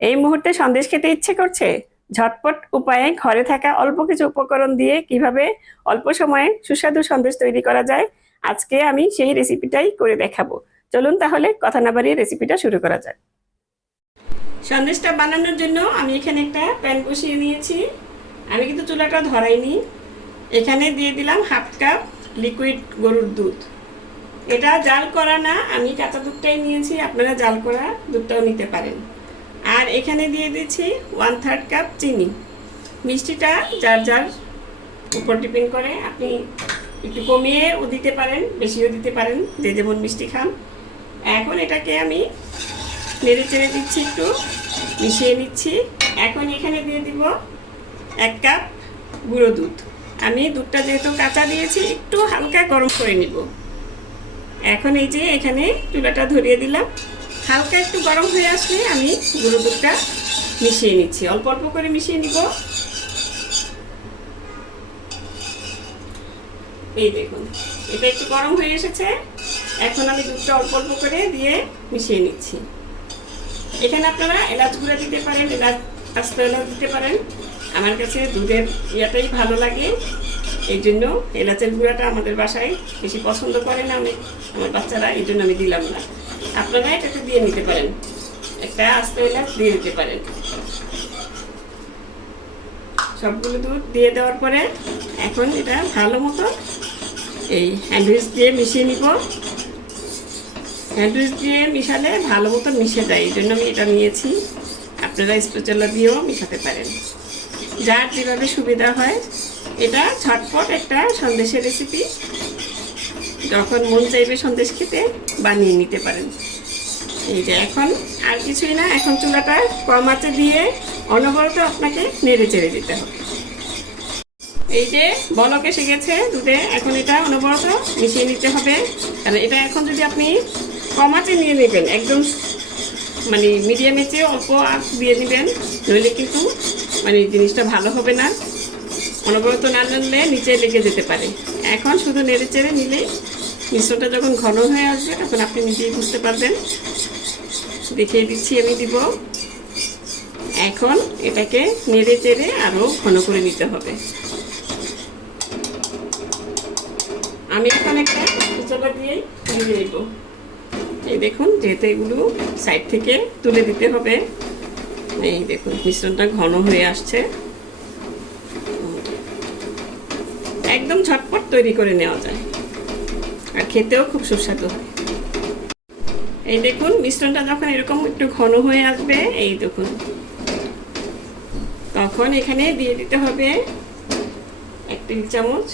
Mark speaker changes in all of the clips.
Speaker 1: এই মুহূর্তে সন্দেশ খেতে ইচ্ছে করছে? ঝটপট উপায়ে ঘরে থাকা অল্প কিছু উপকরণ দিয়ে কীভাবে অল্প সময়ে সুস্বাদু সন্দেশ তৈরি করা যায়, আজকে আমি সেই রেসিপিটাই করে দেখাবো। চলুন তাহলে কথা না বাড়িয়ে রেসিপিটা শুরু করা যাক। সন্দেশটা বানানোর জন্য আমি এখানে একটা প্যান বসিয়ে নিয়েছি। আমি কিন্তু চুলাটা ধরাইনি। এখানে দিয়ে দিলাম হাফ কাপ লিকুইড গরুর দুধ। এটা জাল করা না, আমি কাঁচা দুধটাই নিয়েছি, আপনারা জাল করা দুধটাও নিতে পারেন। আর এখানে দিয়ে দিচ্ছি ওয়ান থার্ড কাপ চিনি। মিষ্টিটা যার যার উপর ডিপেন্ড করে, আপনি একটু কমিয়েও দিতে পারেন, বেশিও দিতে পারেন, যে যেমন মিষ্টি খান। এখন এটাকে আমি নেড়ে চেড়ে দিচ্ছি একটু, মিশিয়ে নিচ্ছি। এখন এখানে দিয়ে দিব এক কাপ গুঁড়ো দুধ। আমি দুধটা যেহেতু কাঁচা দিয়েছি, একটু হালকা গরম করে নিব। এখন এই যে এখানে চুলাটা ধরিয়ে দিলাম। হালকা একটু গরম হয়ে আসলে আমি গুঁড়ো দুধটা মিশিয়ে নিচ্ছি। অল্প অল্প করে মিশিয়ে নিব। এই দেখুন, এটা একটু গরম হয়ে এসেছে। এখন আমি দুধটা অল্প অল্প করে দিয়ে মিশিয়ে নিচ্ছি। এখানে আপনারা এলাচ গুঁড়া দিতে পারেন, এলাচ আস্ত এলাচ দিতে পারেন। আমার কাছে দুধের ইয়াটাই ভালো লাগে। এই জন্য এলাচের গুঁড়াটা আমাদের বাসায় বেশি পছন্দ করে না আমি, আমার বাচ্চারা, এই জন্য আমি দিলাম না। আপনারা এটাকে দিয়ে নিতে পারেন। একটা আস্ত এলাচ দিয়ে দিতে পারেন। সবগুলো দুধ দিয়ে দেওয়ার পরে এখন এটা ভালো মতো এই হ্যান্ডউইচ দিয়ে মিশিয়ে নিব। হ্যান্ডউইচ দিয়ে মিশালে ভালো মতো মিশে যায়, এই জন্য আমি এটা নিয়েছি। আপনারা স্পেচালা দিয়েও মিশাতে পারেন। যার যেভাবে সুবিধা হয়, এটা ঝটপট একটা সন্দেশের রেসিপি যখন মন চাইবে সন্দেশ খেতে, বানিয়ে নিতে পারেন। এই যে এখন আর কিছুই না, এখন চুলাটা কম আঁচে দিয়ে অনবরত আপনাকে নেড়ে চেড়ে দিতে হবে। এই যে বলক এসে গেছে দুধে, এখন এটা অনবরত মিশিয়ে নিতে হবে। কারণ এটা এখন যদি আপনি কম আঁচে নিয়ে নেবেন, একদম মানে মিডিয়ামে চেয়ে অল্প আঁচ দিয়ে নেবেন, নইলে কিন্তু মানে জিনিসটা ভালো হবে না। অনবরত না নাড়লে নিচে লেগে যেতে পারে। এখন শুধু নেড়ে চেড়ে নিলেই মিশ্রণটা যখন ঘন হয়ে আসবে, তখন আপনি নিজেই বুঝতে পারবেন। দেখিয়ে দিচ্ছি আমি দিব। এখন এটাকে নেড়ে চেড়ে আরও ঘন করে নিতে হবে। আমি এখন একটা কুচলা দিয়েই দিয়ে নেব। এই দেখুন, যেহেতু এগুলো সাইড থেকে তুলে দিতে হবে, এই দেখুন, মিশ্রণটা ঘন হয়ে আসছে। একদম ঝটপট তৈরি করে নেওয়া যায়। আর খেতেও খুব সুস্বাদু হয়। এই দেখুন, মিশ্রণটা যখন এরকম একটু ঘন হয়ে আসবে, এই দেখুন। তখন এখানে দিয়ে দিতে হবে এক টেবিল চামচ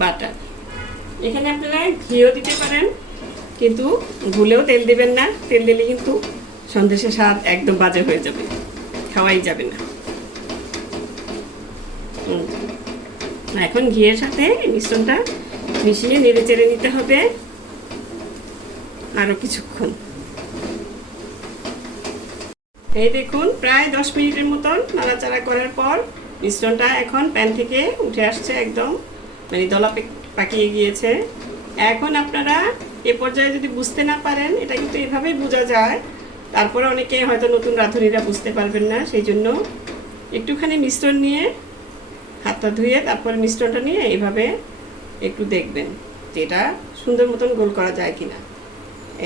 Speaker 1: বাটার। এখানে আপনারা ঘিও দিতে পারেন, কিন্তু ভুলেও তেল দিবেন না। তেল দিলে কিন্তু সন্দেশের স্বাদ একদম বাজে হয়ে যাবে, খাওয়াই যাবে না। এখন ঘিয়ের সাথে মিশ্রণটা মিশিয়ে নেড়ে চেড়ে নিতে হবে। আরও কিছুক্ষণ। এই দেখুন, প্রায় দশ মিনিটের মতন নাড়াচাড়া করার পর মিশ্রণটা এখন প্যান থেকে উঠে আসছে একদম। মানে দলা পাকিয়ে গিয়েছে। এখন আপনারা এ পর্যায়ে যদি বুঝতে না পারেন, এটা কিন্তু এভাবেই বোঝা যায়। তারপরে অনেকে হয়তো নতুন রাঁধুনিরা বুঝতে পারবেন না, সেই জন্য একটুখানি মিশ্রণ নিয়ে হাতটা ধুয়ে তারপরে মিশ্রণটা নিয়ে এইভাবে একটু দেখবেন যে এটা সুন্দর মতন গোল করা যায় কিনা।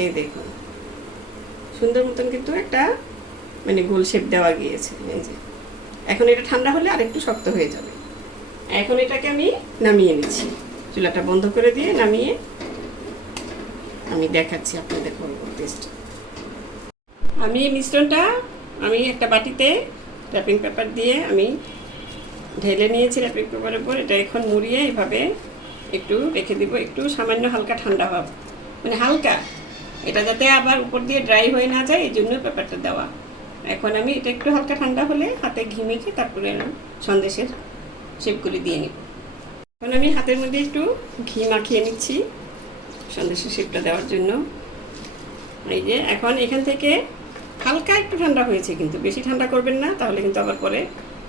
Speaker 1: এই দেখুন। সুন্দর মতন কিন্তু একটা মানে গোল শেপ দেওয়া গিয়েছে, এই যে। এখন এটা ঠান্ডা হলে আর একটু শক্ত হয়ে যাবে। এখন এটাকে আমি নামিয়ে নিচ্ছি। চুলাটা বন্ধ করে দিয়ে নামিয়ে আমি দেখাচ্ছি আপনাদের করব টেস্ট আমি এই মিশ্রণটা আমি একটা বাটিতে র্যাপিং পেপার দিয়ে আমি ঢেলে নিয়েছি র্যাপিং পেপারের উপর। এটা এখন মুড়িয়ে এইভাবে একটু রেখে দিব, একটু সামান্য হালকা ঠান্ডা হবে মানে হালকা। এটা যাতে আবার উপর দিয়ে ড্রাই হয়ে না যায়, এই জন্য পেপারটা দেওয়া। এখন আমি এটা একটু হালকা ঠান্ডা হলে হাতে ঘি মেখে তারপরে সন্দেশের শেপগুলি দিয়ে নিব। এখন আমি হাতের মধ্যে একটু ঘি মাখিয়ে নিচ্ছি সন্দেশের শেপটা দেওয়ার জন্য। এই যে, এখন এখান থেকে হালকা একটু ঠান্ডা হয়েছে কিন্তু, বেশি ঠান্ডা করবেন না, তাহলে কিন্তু আবার পরে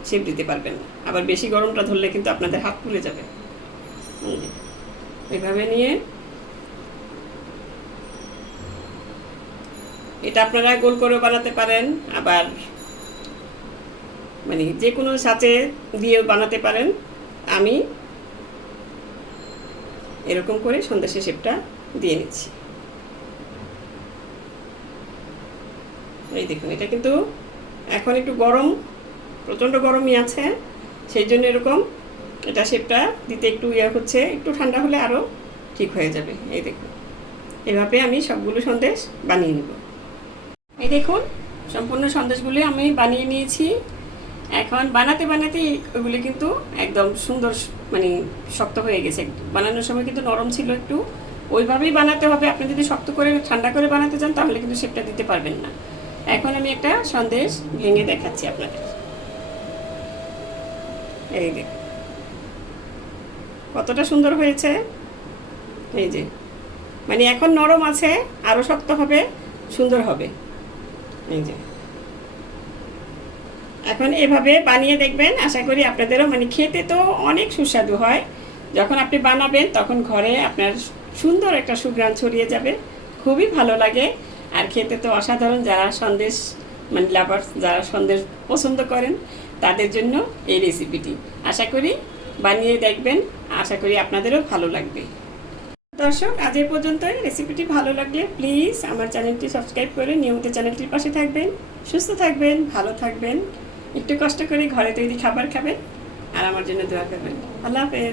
Speaker 1: শেপ দিতে পারবেন আবার বেশি গরমটা ধরলে কিন্তু আপনাদের হাত পুড়ে যাবে। এভাবে নিয়ে এটা আপনারা গোল করেও বানাতে পারেন, আবার মানে যে কোনো সাচে দিয়েও বানাতে পারেন। আমি এরকম করে সন্দেশের শেপটা দিয়ে নিচ্ছি। এই দেখুন, এটা কিন্তু এখন একটু গরম, প্রচণ্ড গরমই আছে, সেই জন্য এরকম এটা শেপটা দিতে একটু ইয়ে হচ্ছে, একটু ঠান্ডা হলে আরও ঠিক হয়ে যাবে। এই দেখুন। এভাবে আমি সবগুলো সন্দেশ বানিয়ে নেব। এই দেখুন, সম্পূর্ণ সন্দেশগুলি আমি বানিয়ে নিয়েছি। এখন বানাতে বানাতে ওগুলি কিন্তু একদম সুন্দর মানে শক্ত হয়ে গেছে। বানানোর সময় কিন্তু নরম ছিল একটু। ওইভাবেই বানাতে হবে। আপনি যদি শক্ত করে, ঠান্ডা করে বানাতে চান, তাহলে কিন্তু সেটা দিতে পারবেন না। এখন আমি একটা সন্দেশ ভেঙে দেখাচ্ছি আপনাদের। এই দেখ কতটা সুন্দর হয়েছে? এই যে। মানে এখন নরম আছে আরও শক্ত হবে, সুন্দর হবে। এই যে। এখন এভাবে বানিয়ে দেখবেন, আশা করি আপনাদেরও মানে খেতে তো অনেক সুস্বাদু হয়। যখন আপনি বানাবেন, তখন ঘরে আপনার সুন্দর একটা সুগ্রাণ ছড়িয়ে যাবে। খুবই ভালো লাগে। আর খেতে তো অসাধারণ যারা সন্দেশ মানে লাভার যারা সন্দেশ পছন্দ করেন, তাদের জন্য এই রেসিপিটি আশা করি বানিয়ে দেখবেন। আশা করি আপনাদেরও ভালো লাগবে। দর্শক, আজ এ পর্যন্তই। রেসিপিটি ভালো লাগলে প্লিজ আমার চ্যানেলটি সাবস্ক্রাইব করে নিয়মিত চ্যানেলটির পাশে থাকবেন। সুস্থ থাকবেন, ভালো থাকবেন। একটু কষ্ট করে ঘরে তৈরি খাবার খাবেন। আর আমার জন্য দোয়া করবেন। আল্লাহ হাফেজ।